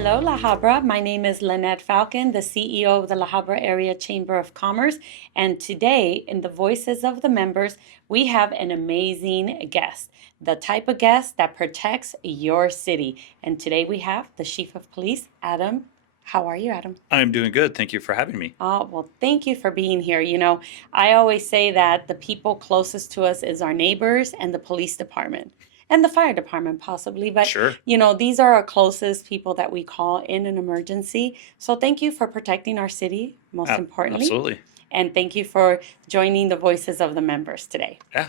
Hello, La Habra. My name is Lynette Falcon, the CEO of the La Habra Area Chamber of Commerce. And today, in the voices of the members, we have an amazing guest, the type of guest that protects your city. And today we have the Chief of Police, Adam. How are you, Adam? I'm doing good. Thank you for having me. Oh, well, thank you for being here. I always say that the people closest to us is our neighbors and the police department and the fire department possibly. But, Sure. these are our closest people that we call in an emergency. So thank you for protecting our city, most importantly. Absolutely. And thank you for joining the voices of the members today. Yeah.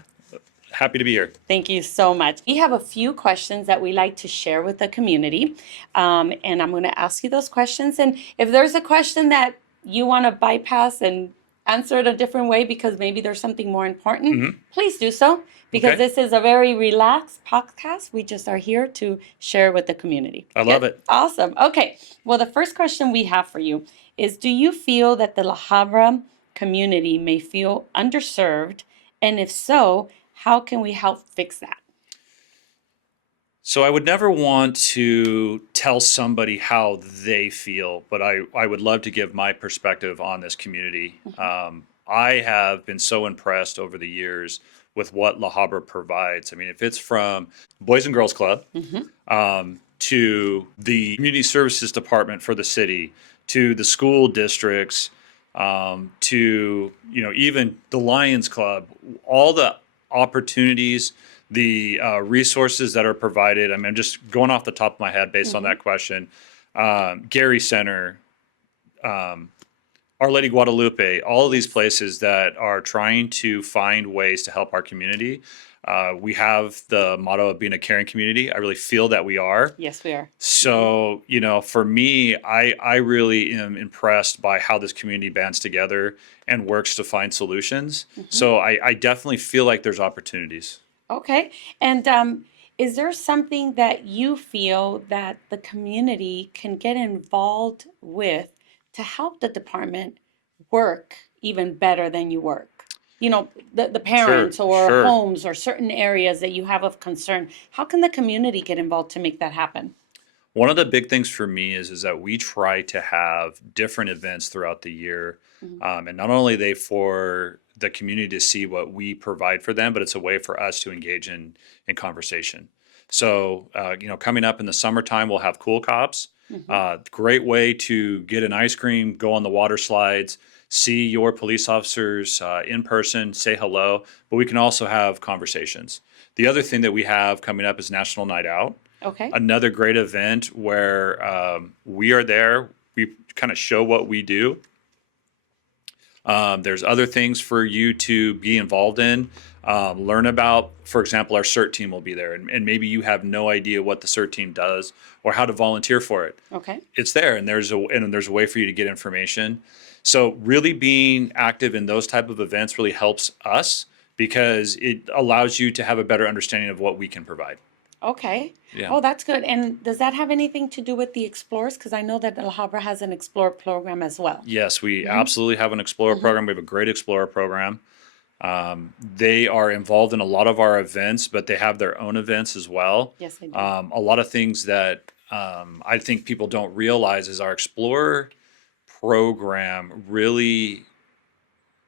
Happy to be here. Thank you so much. We have a few questions that we like to share with the community, and I'm going to ask you those questions. And if there's a question that you want to bypass and answer it a different way because maybe there's something more important, please do so, because Okay. this is a very relaxed podcast. We just are here to share with the community. I love it. Awesome. Okay. Well, the first question we have for you is, do you feel that the La Habra community may feel underserved? And if so, how can we help fix that? So I would never want to tell somebody how they feel, but I would love to give my perspective on this community. I have been so impressed over the years with what La Habra provides. I mean, if it's from Boys and Girls Club, to the community services department for the city, to the school districts, to even the Lions Club, all the opportunities, the resources that are provided. I mean, I'm just going off the top of my head based on that question. Gary Center, Our Lady Guadalupe, all of these places that are trying to find ways to help our community. We have the motto of being a caring community. I really feel that we are. Yes, we are. So, for me, I really am impressed by how this community bands together and works to find solutions. So I definitely feel like there's opportunities. Okay. And is there something that you feel that the community can get involved with to help the department work even better than you work? The Sure, parents or sure. homes or certain areas that you have of concern. How can the community get involved to make that happen? One of the big things for me is that we try to have different events throughout the year, and not only they for the community to see what we provide for them, but it's a way for us to engage in conversation. So, coming up in the summertime, we'll have Cool Cops. Great way to get an ice cream, go on the water slides, see your police officers in person, say hello, but we can also have conversations. The other thing that we have coming up is National Night Out. Okay. Another great event where we are there. We kind of show what we do. There's other things for you to be involved in, learn about. For example, our CERT team will be there, and maybe you have no idea what the CERT team does or how to volunteer for it. Okay. It's there, and there's a way for you to get information. So really being active in those type of events really helps us because it allows you to have a better understanding of what we can provide. Okay. Yeah. Oh, that's good. And does that have anything to do with the Explorers? Because I know that El Habra has an Explorer program as well. Yes, we absolutely have an Explorer program. We have a great Explorer program. They are involved in a lot of our events, but they have their own events as well. Yes, they do. A lot of things that I think people don't realize is our Explorer program really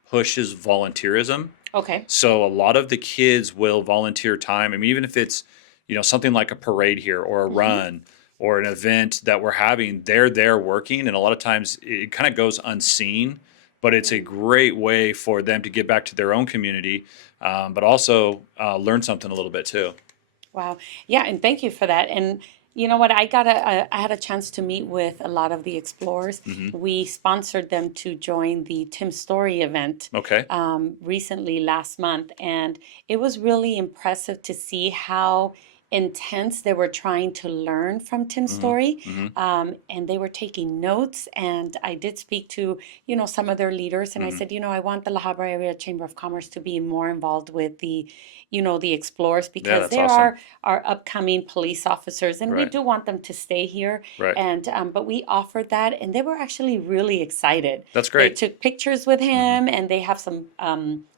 pushes volunteerism. Okay. So a lot of the kids will volunteer time. I mean, even if it's, something like a parade here or a run or an event that we're having, they're there working. And a lot of times it kind of goes unseen, but it's a great way for them to get back to their own community, but also learn something a little bit too. Wow. Yeah, and thank you for that. And you know what? I had a chance to meet with a lot of the explorers. We sponsored them to join the Tim Story event Okay. recently last month, and it was really impressive to see how intense they were trying to learn from Tim Story, and they were taking notes. And I did speak to some of their leaders, and I said, I want the La Habra Area Chamber of Commerce to be more involved with the explorers, because that's they awesome. are our upcoming police officers, and we Right. do want them to stay here. Right. And but we offered that, and they were actually really excited. That's They great. took pictures with him, and they have some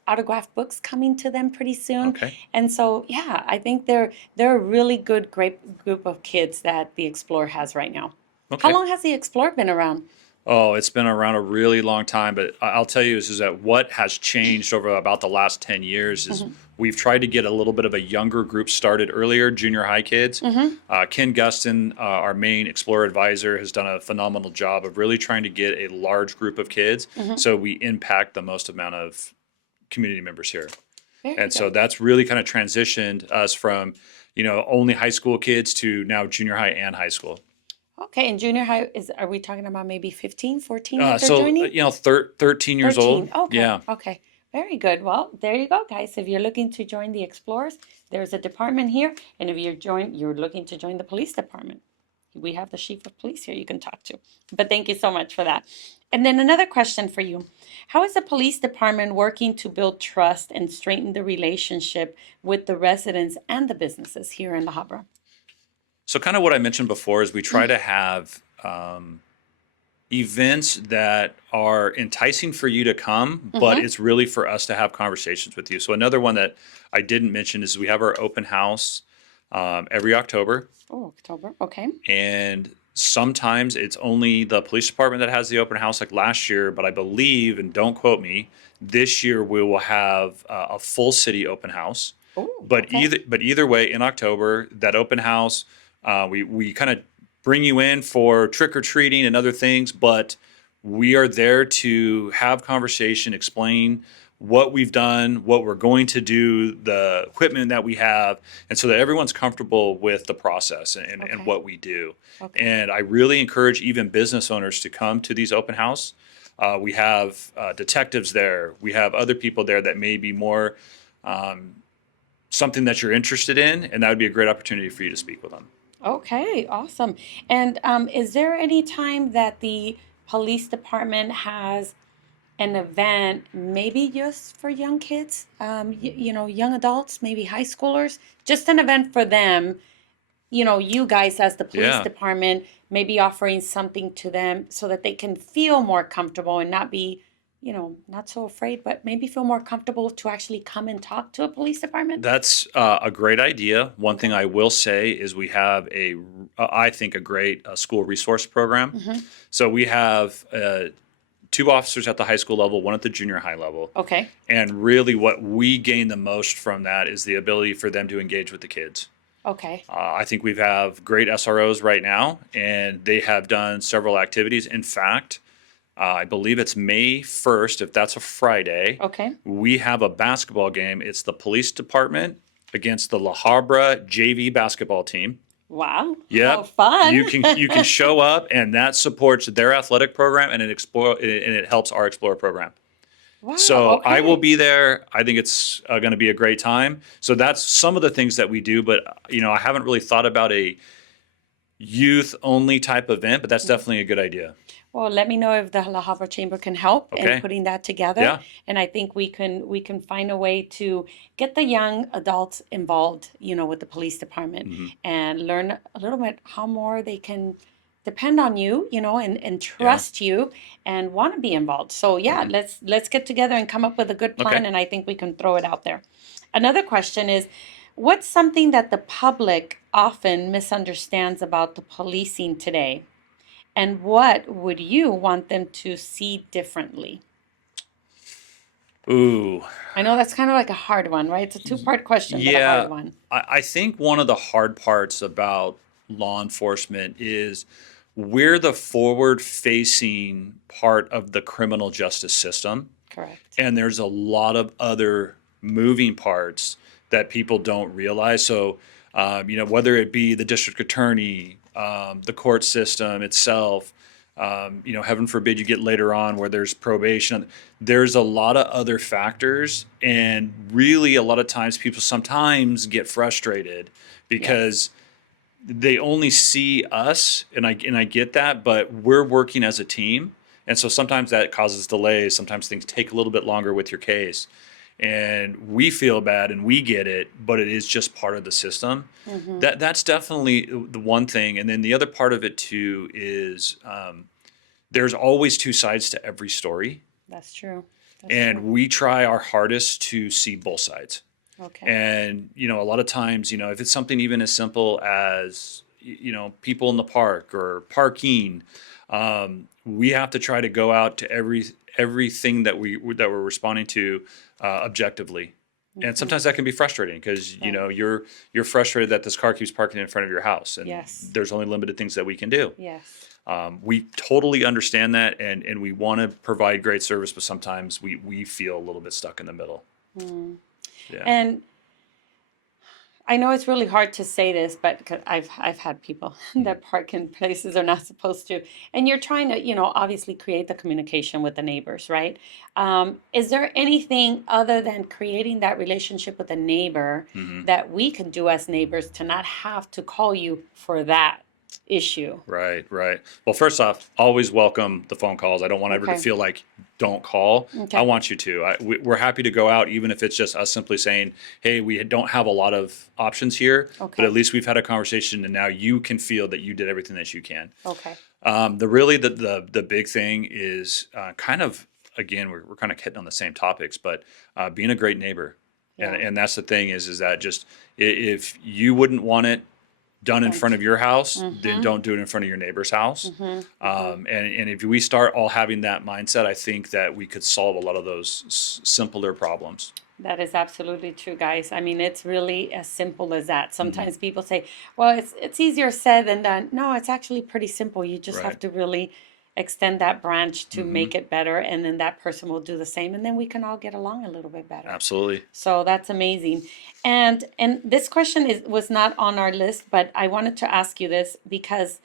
autographed books coming to them pretty soon. Okay. And so, yeah, I think they're a really good, great group of kids that the Explorer has right now. How Okay. long has the Explorer been around? Oh, it's been around a really long time, but I'll tell you is that what has changed over about the last 10 years is Hmm. we've tried to get a little bit of a younger group started earlier, junior high kids. Hmm. Ken Guston, our main Explorer advisor, has done a phenomenal job of really trying to get a large group of kids Hmm. so we impact the most amount of community members here. Very And so good. that's really kind of transitioned us from, only high school kids to now junior high and high school. Okay, and junior high are we talking about maybe 15, 14 that they're joining? 13 years old. 13. Okay, Yeah. okay. Very good. Well, there you go, guys. If you're looking to join the Explorers, there's a department here. And if you're looking to join the police department, we have the chief of police here you can talk to. But thank you so much for that. And then another question for you. How is the police department working to build trust and strengthen the relationship with the residents and the businesses here in La Habra? So, kind of what I mentioned before is we try to have events that are enticing for you to come, but Mm-hmm. it's really for us to have conversations with you. So, another one that I didn't mention is we have our open house every October, Oh, October. Okay. and sometimes it's only the police department that has the open house, like last year. But I believe, and don't quote me, this year we will have a full city open house. Oh, But okay. either way, in October, that open house, we kind of bring you in for trick or treating and other things, but we are there to have conversation, explain what we've done, what we're going to do, the equipment that we have, and so that everyone's comfortable with the process and Okay. what we do. Okay. And I really encourage even business owners to come to these open house. We have detectives there. We have other people there that may be more something that you're interested in, and that would be a great opportunity for you to speak with them. Okay, awesome. And is there any time that the police department has an event, maybe just for young kids, young adults, maybe high schoolers, just an event for them, you guys as the police Yeah. department, maybe offering something to them so that they can feel more comfortable and not be, not so afraid, but maybe feel more comfortable to actually come and talk to a police department? That's a great idea. One thing Okay. I will say is we have I think, a great school resource program. Hmm. So we have two officers at the high school level, one at the junior high level. Okay. And really, what we gain the most from that is the ability for them to engage with the kids. Okay. I think we have great SROs right now, and they have done several activities. In fact, I believe it's May 1st, if that's a Friday. Okay. We have a basketball game. It's the police department against the La Habra JV basketball team. Wow. How Yep. fun. You can show up, and that supports their athletic program, and it helps our Explorer program. Wow. So I will Okay. be there. I think it's going to be a great time. So that's some of the things that we do, but I haven't really thought about a youth only type event, but that's Mhm. definitely a good idea. Well, let me know if the La Habra Chamber can help in Okay. putting that together. Yeah. And I think we can find a way to get the young adults involved, with the police department Hmm. and learn a little bit how more they can depend on you, and Yeah. trust you and want to be involved. So yeah, Hmm. let's get together and come up with a good plan, Okay. and I think we can throw it out there. Another question is, what's something that the public often misunderstands about the policing today? And what would you want them to see differently? Ooh. I know that's kind of like a hard one, right? It's a two-part question, but a hard Yeah. one. I think one of the hard parts about law enforcement is we're the forward facing part of the criminal justice system. Correct. And there's a lot of other moving parts that people don't realize. So, whether it be the district attorney, the court system itself, heaven forbid you get later on where there's probation. There's a lot of other factors, and really, a lot of times people sometimes get frustrated Yes. because they only see us, and I get that, but we're working as a team, and so sometimes that causes delays. Sometimes things take a little bit longer with your case, and we feel bad, and we get it, but it is just part of the system. Mm-hmm. That's definitely the one thing, and then the other part of it too is there's always two sides to every story, That's true. That's and true. we try our hardest to see both sides. Okay. And, a lot of times, if it's something even as simple as, people in the park or parking. We have to try to go out to everything that we're responding to objectively. And Mm-hmm. sometimes that can be frustrating because Right. you're frustrated that this car keeps parking in front of your house, and Yes. there's only limited things that we can do. Yes. We totally understand that, and we want to provide great service, but sometimes we feel a little bit stuck in the middle. Mm. Yeah. And I know it's really hard to say this, but 'cause I've had people that park in places they're not supposed to, and you're trying to, obviously create the communication with the neighbors, right? Is there anything other than creating that relationship with the neighbor Hmm. that we can do as neighbors to not have to call you for that issue? Right, right. Well, first off, always welcome the phone calls. I don't want ever to Okay. feel like don't call. I Okay. want you to. We're happy to go out, even if it's just us simply saying, "Hey, we don't have a lot of options here, but Okay. at least we've had a conversation, and now you can feel that you did everything that you can." Okay. The big thing is kind of, again, we're kind of hitting on the same topics, but being a great neighbor, and Yeah. that's the thing is that just if you wouldn't want it done in front Don't. of your house, then Mm-hmm. don't do it in front of your neighbor's house. Mm-hmm. Mm-hmm. And if we start all having that mindset, I think that we could solve a lot of those simpler problems. That is absolutely true, guys. I mean, it's really as simple as that. Hmm. Sometimes people say, "Well, it's easier said than done." No, it's actually pretty simple. You just Right. have to really extend that branch to Hmm. make it better, and then that person will do the same, and then we can all get along a little bit better. Absolutely. So that's amazing. And this question was not on our list, but I wanted to ask you this because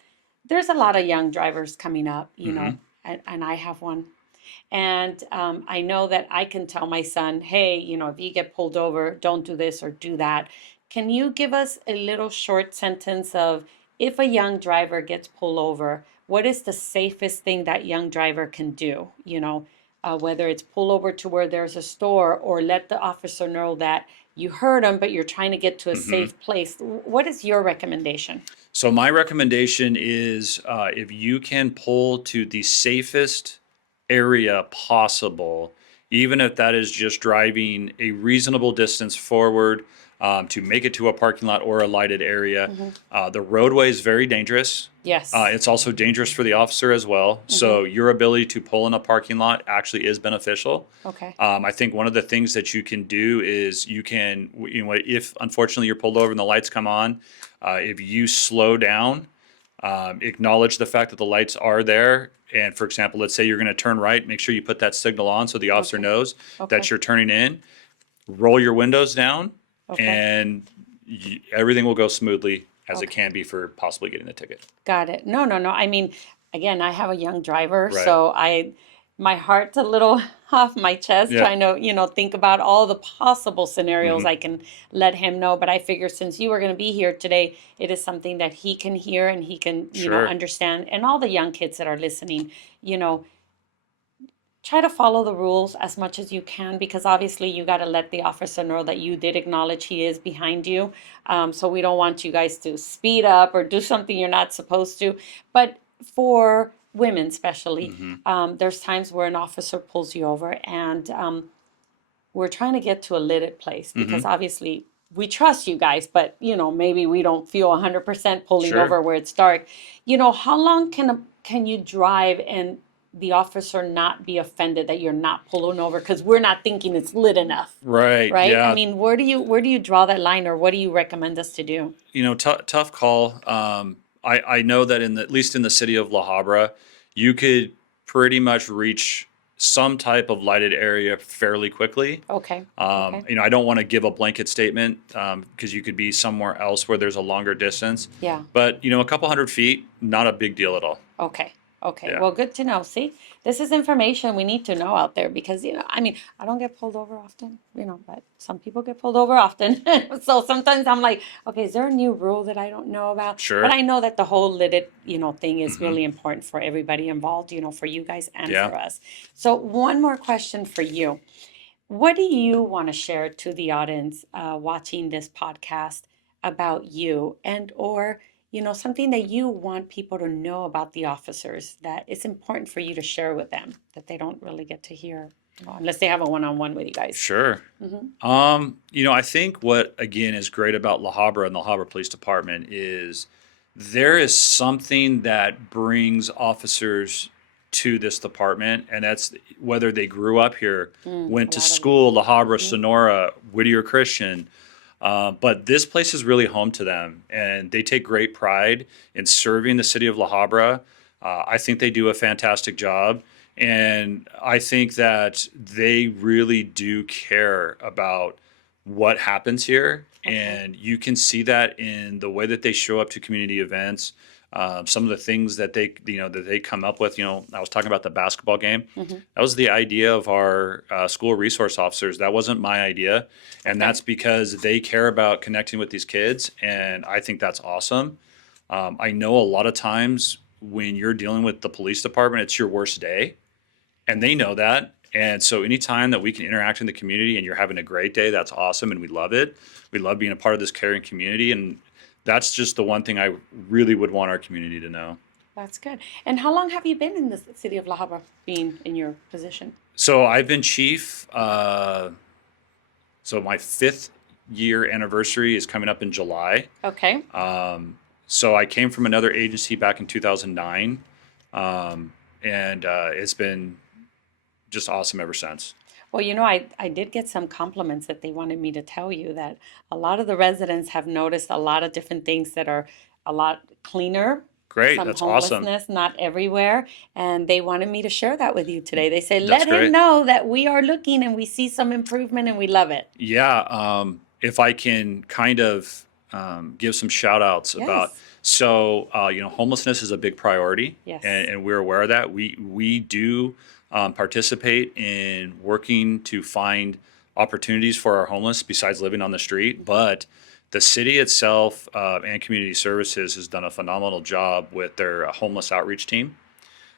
there's a lot of young drivers coming up, Hmm. and I have one. And I know that I can tell my son, hey, if you get pulled over, don't do this or do that. Can you give us a little short sentence of if a young driver gets pulled over, what is the safest thing that young driver can do? Whether it's pull over to where there's a store or let the officer know that you heard him, but you're trying to get to a Hmm. safe place. What is your recommendation? So my recommendation is if you can pull to the safest area possible, even if that is just driving a reasonable distance forward to make it to a parking lot or a lighted area. Hmm. The roadway is very dangerous. Yes. It's also dangerous for the officer as well. Hmm. So your ability to pull in a parking lot actually is beneficial. Okay. I think one of the things that you can do is if unfortunately you're pulled over and the lights come on, if you slow down, acknowledge the fact that the lights are there. And for example, let's say you're going to turn right, make sure you put that signal on so the officer Okay. knows that Okay. you're turning in. Roll your windows down, Okay. and everything will go smoothly as it Okay. can be for possibly getting the ticket. Got it. No, no, no. I mean, again, I have a young driver, Right. so my heart's a little off my chest Yeah. trying to, think about all the possible scenarios Hmm. I can let him know. But I figure since you are going to be here today, it is something that he can hear and he can, Sure. understand. And all the young kids that are listening, you know, try to follow the rules as much as you can because obviously you got to let the officer know that you did acknowledge he is behind you. So we don't want you guys to speed up or do something you're not supposed to. But for women especially, Hmm. there's times where an officer pulls you over and we're trying to get to a lit place because Hmm. obviously we trust you guys, but maybe we don't feel 100% pulling Sure. over where it's dark. How long can you drive and the officer not be offended that you're not pulling over because we're not thinking it's lit enough, Right. right? I Yeah. mean, where do you draw that line, or what do you recommend us to do? Tough call. I know that at least in the city of La Habra, you could pretty much reach some type of lighted area fairly quickly. Okay. Okay. I don't want to give a blanket statement because you could be somewhere else where there's a longer distance, Yeah. but a couple hundred feet, not a big deal at all. Okay. Okay. Yeah. Well, good to know. See, this is information we need to know out there because, I mean, I don't get pulled over often, but some people get pulled over often. So sometimes I'm like, okay, is there a new rule that I don't know about? But Sure. I know that the whole lit, thing is Hmm. really important for everybody involved, for you guys and Yeah. for us. So one more question for you. What do you want to share to the audience watching this podcast about you and or something that you want people to know about the officers that it's important for you to share with them that they don't really get to hear unless they have a one-on-one with you guys? Sure. Hmm. I think what again is great about La Habra and the La Habra Police Department is there is something that brings officers to this department, and that's whether they grew up here, went A to lot of them. school, La Habra, Hmm. Sonora, Whittier Christian, but this place is really home to them, and they take great pride in serving the city of La Habra. I think they do a fantastic job, and I think that they really do care about what happens here, Okay. and you can see that in the way that they show up to community events. Some of the things that they come up with. I was talking about the basketball game. Hmm. That was the idea of our school resource officers. That wasn't my idea, and Okay. that's because they care about connecting with these kids, and I think that's awesome. I know a lot of times when you're dealing with the police department, it's your worst day, and they know that. And so anytime that we can interact in the community and you're having a great day, that's awesome, and we love it. We love being a part of this caring community, and that's just the one thing I really would want our community to know. That's good. And how long have you been in the city of La Habra, being in your position? So I've been chief. So my 5th year anniversary is coming up in July. Okay. So I came from another agency back in 2009, and it's been just awesome ever since. Well, I did get some compliments that they wanted me to tell you that a lot of the residents have noticed a lot of different things that are a lot cleaner, Great, some that's awesome. homelessness, not everywhere. And they wanted me to share that with you today. They say, That's let him great. know that we are looking and we see some improvement and we love it. Yeah, if I can kind of give some shout outs about, Yes. so homelessness is a big priority, Yes. and we're aware of that. We do participate in working to find opportunities for our homeless besides living on the street, but the city itself and community services has done a phenomenal job with their homeless outreach team.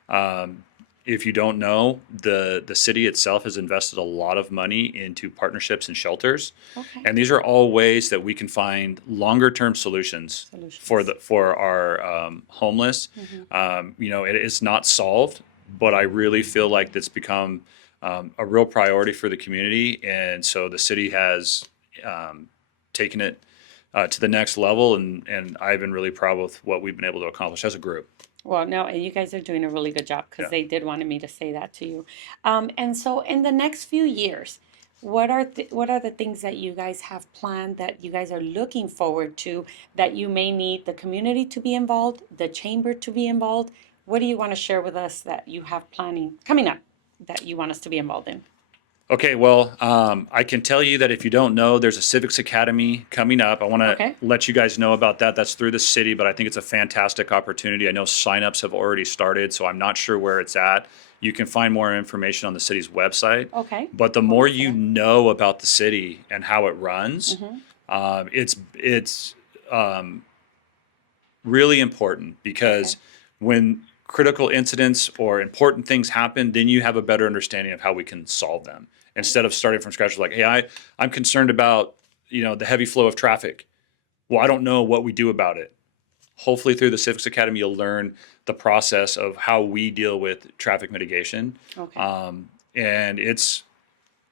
Um, if you don't know, the city itself has invested a lot of money into partnerships and shelters, Okay. and these are all ways that we can find longer term solutions for Solutions. our homeless. Hmm. It is not solved, but I really feel like that's become a real priority for the community, and so the city has taken it to the next level, and I've been really proud with what we've been able to accomplish as a group. Well, no, and you guys are doing a really good job because Yeah. they did wanted me to say that to you. And so, in the next few years, what are the things that you guys have planned that you guys are looking forward to that you may need the community to be involved, the chamber to be involved? What do you want to share with us that you have planning coming up that you want us to be involved in? Okay, well, I can tell you that if you don't know, there's a civics academy coming up. I want to Okay. let you guys know about that. That's through the city, but I think it's a fantastic opportunity. I know signups have already started, so I'm not sure where it's at. You can find more information on the city's website. Okay. But the I'll more look for you that. know about the city and how it runs, Mm-hmm. it's really important, Okay. because when critical incidents or important things happen, then you have a better understanding of how we can solve them, instead of starting from scratch. Like, hey, I'm concerned about the heavy flow of traffic. Well, I don't know what we do about it. Hopefully through the Civics Academy, you'll learn the process of how we deal with traffic mitigation. Okay. And it's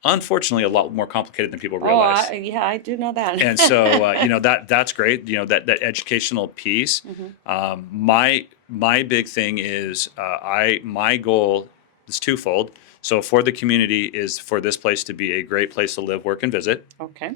unfortunately a lot more complicated than people Oh, realize. yeah, I do know that. And so that's great. That educational piece. Hmm. My big thing is my goal is twofold. So for the community is for this place to be a great place to live, work, and visit. Okay.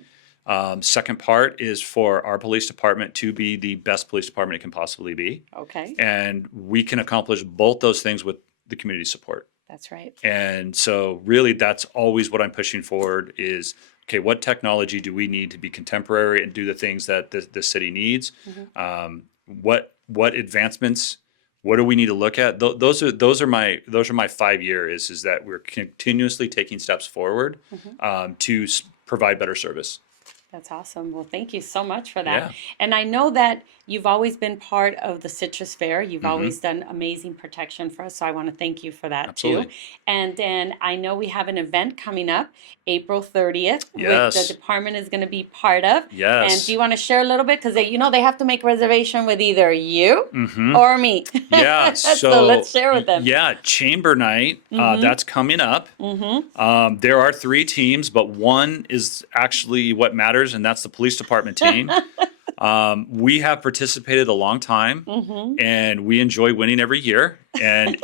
Second part is for our police department to be the best police department it can possibly be, Okay. and we can accomplish both those things with the community support. That's right. And so really that's always what I'm pushing forward is, okay, what technology do we need to be contemporary and do the things that the city needs? Hmm. What advancements, what do we need to look at? Those are my 5 year is that we're continuously taking steps forward to provide better service. That's awesome. Well, thank you so much for that. Yeah. And I know that you've always been part of the Citrus Fair. You've Mm-hmm. always done amazing protection for us. So I want to thank you for that Absolutely. too. And then I know we have an event coming up April 30th, which Yes. the department is going to be part of. Yes. And do you want to share a little bit? Because they have to make reservation with either you Mm-hmm. or me. Yeah. So let's share with them. Yeah, chamber night. That's coming up. Mm-hmm. There are 3 teams, but one is actually what matters, and that's the police department team. We have participated a long time, and we enjoy winning every year, and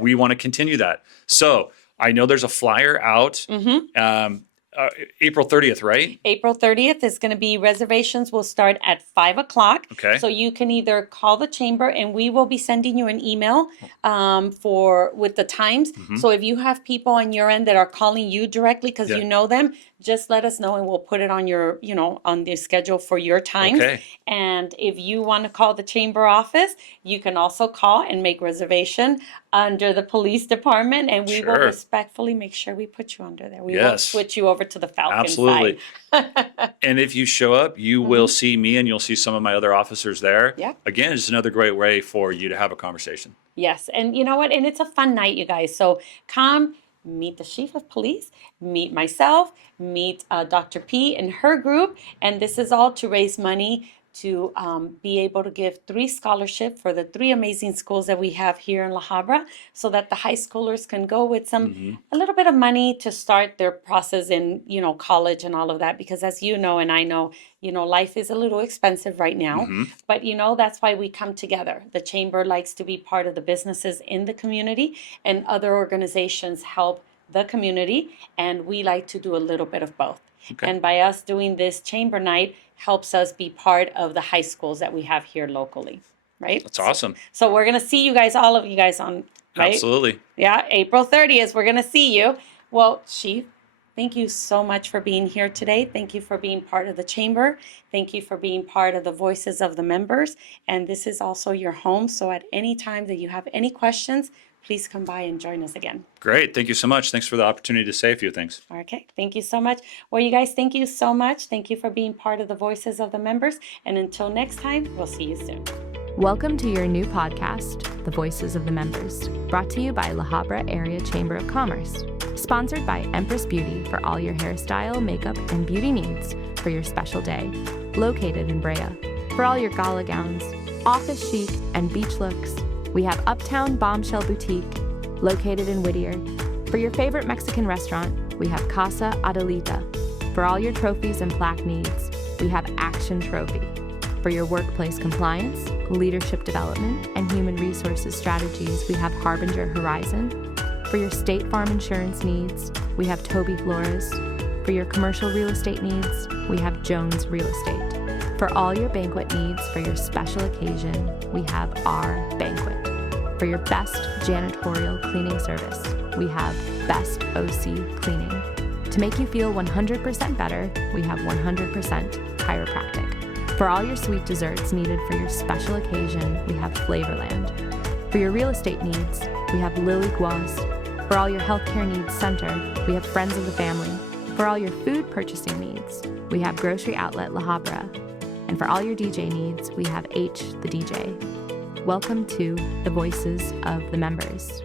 we want to continue that. So I know there's a flyer out. April 30th, right? April 30th is going to be reservations will start at 5 o'clock. Okay. So you can either call the chamber and we will be sending you an email with the times. So if you have people on your end that are calling you directly because you know them, just let us know and we'll put it on your, on the schedule for your times. Okay. And if you want to call the chamber office, you can also call and make reservation under the police department, and we will respectfully make sure we put you under there. We won't switch you over to the Falcon Absolutely. side. And if you show up, you will see me and you'll see some of my other officers there. Yep. Again, it's another great way for you to have a conversation. Yes. And you know what? And it's a fun night, you guys. So come meet the chief of police, meet myself, meet Dr. P and her group. And this is all to raise money to be able to give 3 scholarships for the 3 amazing schools that we have here in La Habra, so that the high schoolers can go with a little bit of money to start their process in, college and all of that. Because as you know, and I know, life is a little expensive right now, but that's why we come together. The chamber likes to be part of the businesses in the community, and other organizations help the community, and we like to do a little bit of both. Okay. And by us doing this chamber night helps us be part of the high schools that we have here locally, right? That's awesome. So we're going to see you guys, all of you guys on, right? Absolutely. Yeah, April 30th, we're going to see you. Well, Chief, thank you so much for being here today. Thank you for being part of the chamber. Thank you for being part of the voices of the members. And this is also your home. So at any time that you have any questions, please come by and join us again. Great. Thank you so much. Thanks for the opportunity to say a few things. Okay. Thank you so much. Well, you guys, thank you so much. Thank you for being part of the voices of the members. And until next time, we'll see you soon. Welcome to your new podcast, The Voices of the Members, brought to you by La Habra Area Chamber of Commerce. Sponsored by Empress Beauty for all your hairstyle, makeup, and beauty needs for your special day. Located in Brea. For all your gala gowns, office chic, and beach looks, we have Uptown Bombshell Boutique, located in Whittier. For your favorite Mexican restaurant, we have Casa Adelita. For all your trophies and plaque needs, we have Action Trophy. For your workplace compliance, leadership development, and human resources strategies, we have Harbinger Horizon. For your State Farm insurance needs, we have Toby Flores. For your commercial real estate needs, we have Jones Real Estate. For all your banquet needs for your special occasion, we have Our Banquet. For your best janitorial cleaning service, we have Best OC Cleaning. To make you feel 100% better, we have 100% Chiropractic. For all your sweet desserts needed for your special occasion, we have Flavorland. For your real estate needs, we have Lily Guas. For all your healthcare needs center, we have Friends of the Family. For all your food purchasing needs, we have Grocery Outlet La Habra. And for all your DJ needs, we have H the DJ. Welcome to the Voices of the Members.